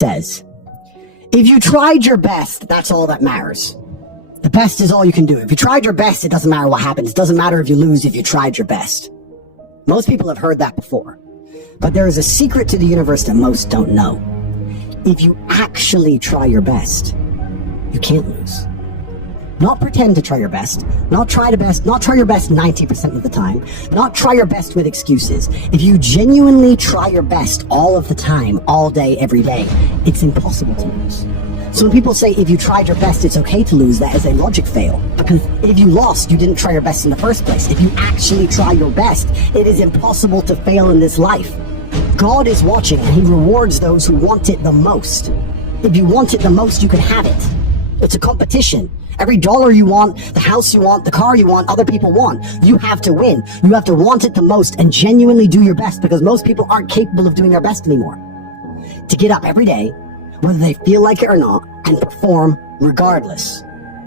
says, if you tried your best, that's all that matters. The best is all you can do. If you tried your best, it doesn't matter what happens. It doesn't matter if you lose if you tried your best. Most people have heard that before. But there is a secret to the universe that most don't know. If you actually try your best, you can't lose. Not pretend to try your best, not try your best 90% of the time, not try your best with excuses. If you genuinely try your best all of the time, all day, every day, it's impossible to lose. So when people say if you tried your best, it's okay to lose, that is a logic fail. Because if you lost, you didn't try your best in the first place. If you actually try your best, it is impossible to fail in this life. God is watching and he rewards those who want it the most. If you want it the most, you can have it. It's a competition. Every dollar you want, the house you want, the car you want, other people want. You have to win. You have to want it the most and genuinely do your best, because most people aren't capable of doing their best anymore. To get up every day, whether they feel like it or not, and perform regardless.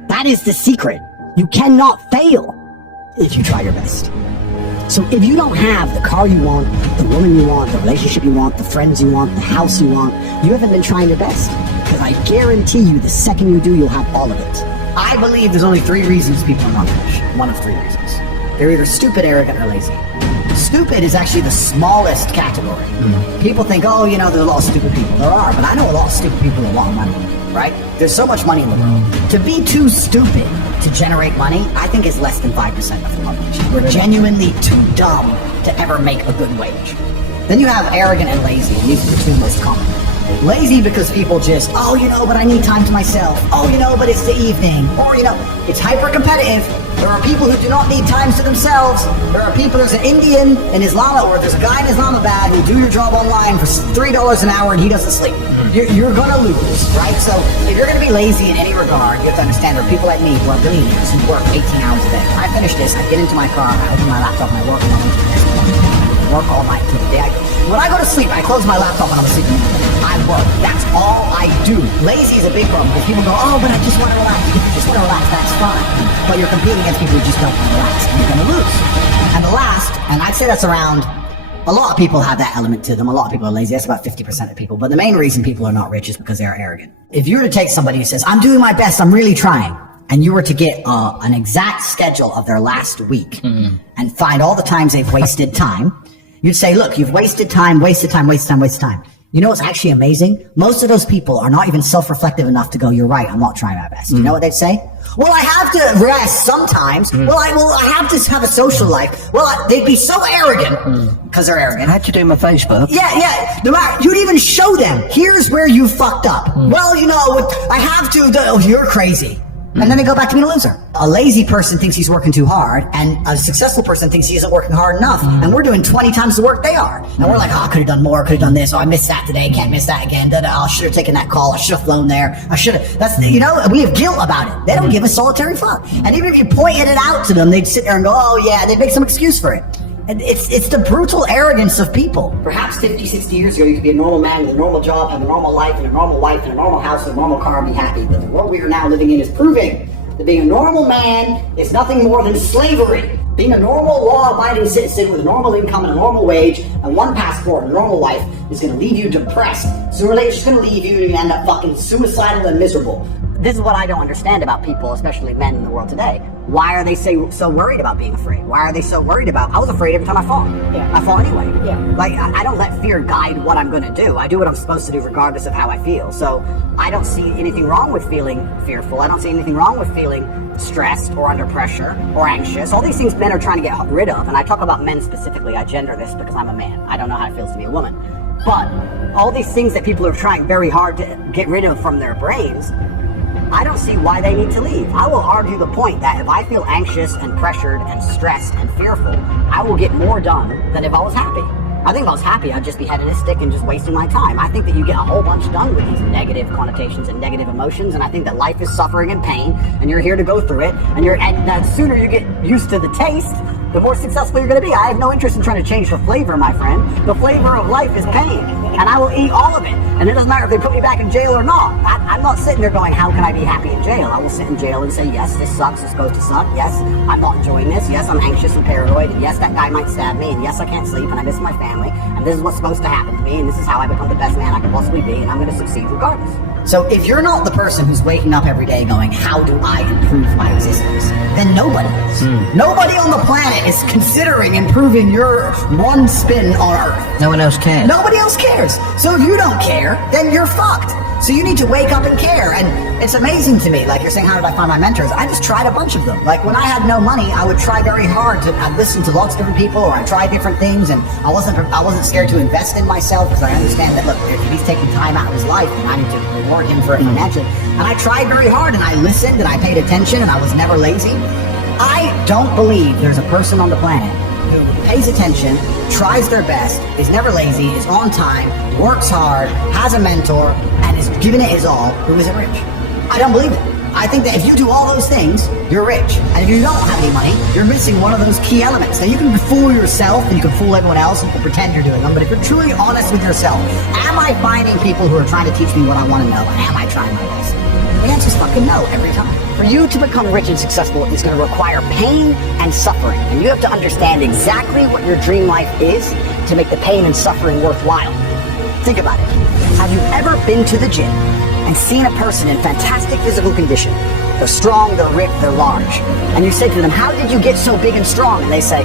That is the secret. You cannot fail if you try your best. So if you don't have the car you want, the woman you want, the relationship you want, the friends you want, the house you want, you haven't been trying your best. Because I guarantee you, the second you do, you'll have all of it. I believe there's only 3 reasons people are not rich. One of 3 reasons. They're either stupid, arrogant, or lazy. Stupid is actually the smallest category. People think, oh, you know, there's a lot of stupid people. There are, but I know a lot of stupid people that want money, right? There's so much money in the world. To be too stupid to generate money, I think is less than 5% of the population. We're genuinely too dumb to ever make a good wage. Then you have arrogant and lazy. These are the 2 most common. Lazy because people just, oh, you know, but I need time to myself. Oh, you know, but it's the evening. Or, you know, it's hyper-competitive. There are people who do not need time to themselves. There are people, there's an Indian in Islam, or there's a guy in Islamabad who do your job online for $3 an hour and he doesn't sleep. You're gonna lose, right? So if you're gonna be lazy in any regard, you have to understand there are people like me who are billionaires who work 18 hours a day. When I finish this, I get into my car, I open my laptop, and I work on my work all night till the day. When I go to sleep, I close my laptop when I'm sleeping. I work. That's all I do. Lazy is a big problem because people go, oh, but I just want to relax. If you just want to relax, that's fine. But you're competing against people who just don't want to relax, and you're going to lose. And the last, and I'd say that's around, a lot of people have that element to them. A lot of people are lazy. That's about 50% of people. But the main reason people are not rich is because they are arrogant. If you were to take somebody who says, I'm doing my best, I'm really trying, and you were to get an exact schedule of their last week and find all the times they've wasted time, you'd say, look, you've wasted time, wasted time, wasted time, wasted time. You know what's actually amazing? Most of those people are not even self-reflective enough to go, you're right, I'm not trying my best. You know what they'd say? Well, I have to rest sometimes. Well, I have to have a social life. Well, they'd be so arrogant because they're arrogant. I had to do my Facebook. Yeah. No matter, you'd even show them, here's where you fucked up. Well, you know, I have to, oh, you're crazy. And then they go back to being a loser. A lazy person thinks he's working too hard, and a successful person thinks he isn't working hard enough. And we're doing 20 times the work they are. And we're like, oh, I could have done more, could have done this. Oh, I missed that today, can't miss that again. Oh, I should have taken that call. I should have flown there. I should have. That's, you know, we have guilt about it. They don't give a solitary fuck. And even if you pointed it out to them, they'd sit there and go, oh yeah, they'd make some excuse for it. And it's the brutal arrogance of people. Perhaps 50, 60 years ago, you could be a normal man with a normal job, have a normal life, and a normal wife, and a normal house, and a normal car, and be happy. But the world we are now living in is proving that being a normal man is nothing more than slavery. Being a normal, law-abiding citizen with a normal income and a normal wage and one passport and a normal life is going to leave you depressed. Sooner or later, it's just going to leave you and you end up fucking suicidal and miserable. This is what I don't understand about people, especially men in the world today. Why are they so worried about being afraid? Why are they so worried about, I was afraid every time I fall. Yeah. I fall anyway. Yeah. Like, I don't let fear guide what I'm going to do. I do what I'm supposed to do regardless of how I feel. So I don't see anything wrong with feeling fearful. I don't see anything wrong with feeling stressed or under pressure or anxious. All these things men are trying to get rid of. And I talk about men specifically. I gender this because I'm a man. I don't know how it feels to be a woman. But all these things that people are trying very hard to get rid of from their brains, I don't see why they need to leave. I will argue the point that if I feel anxious and pressured and stressed and fearful, I will get more done than if I was happy. I think if I was happy, I'd just be hedonistic and just wasting my time. I think that you get a whole bunch done with these negative connotations and negative emotions, and I think that life is suffering and pain, and you're here to go through it, and the sooner you get used to the taste, the more successful you're going to be. I have no interest in trying to change the flavor, my friend. The flavor of life is pain, and I will eat all of it. And it doesn't matter if they put me back in jail or not. I'm not sitting there going, how can I be happy in jail? I will sit in jail and say, yes, this sucks, it's supposed to suck. Yes, I'm not enjoying this. Yes, I'm anxious and paranoid. And yes, that guy might stab me. And yes, I can't sleep and I miss my family. And this is what's supposed to happen to me. And this is how I become the best man I can possibly be. And I'm going to succeed regardless. So if you're not the person who's waking up every day going, how do I improve my existence? Then nobody is. Nobody on the planet is considering improving your one spin on Earth. No one else cares. Nobody else cares. So if you don't care, then you're fucked. So you need to wake up and care. And it's amazing to me, like you're saying, how did I find my mentors? I just tried a bunch of them. Like when I had no money, I would try very hard to, I'd listen to lots of different people, or I'd try different things, and I wasn't scared to invest in myself, because I understand that, look, if he's taking time out of his life, then I need to reward him for it financially. And I tried very hard, and I listened, and I paid attention, and I was never lazy. I don't believe there's a person on the planet who pays attention, tries their best, is never lazy, is on time, works hard, has a mentor, and is giving it his all, who isn't rich. I don't believe it. I think that if you do all those things, you're rich. And if you don't have any money, you're missing one of those key elements. Now you can fool yourself and you can fool everyone else and you can pretend you're doing them, but if you're truly honest with yourself, am I finding people who are trying to teach me what I want to know, and am I trying my best? The answer's fucking no every time. For you to become rich and successful, it's going to require pain and suffering. And you have to understand exactly what your dream life is to make the pain and suffering worthwhile. Think about it. Have you ever been to the gym and seen a person in fantastic physical condition? They're strong, they're ripped, they're large. And you say to them, how did you get so big and strong? And they say,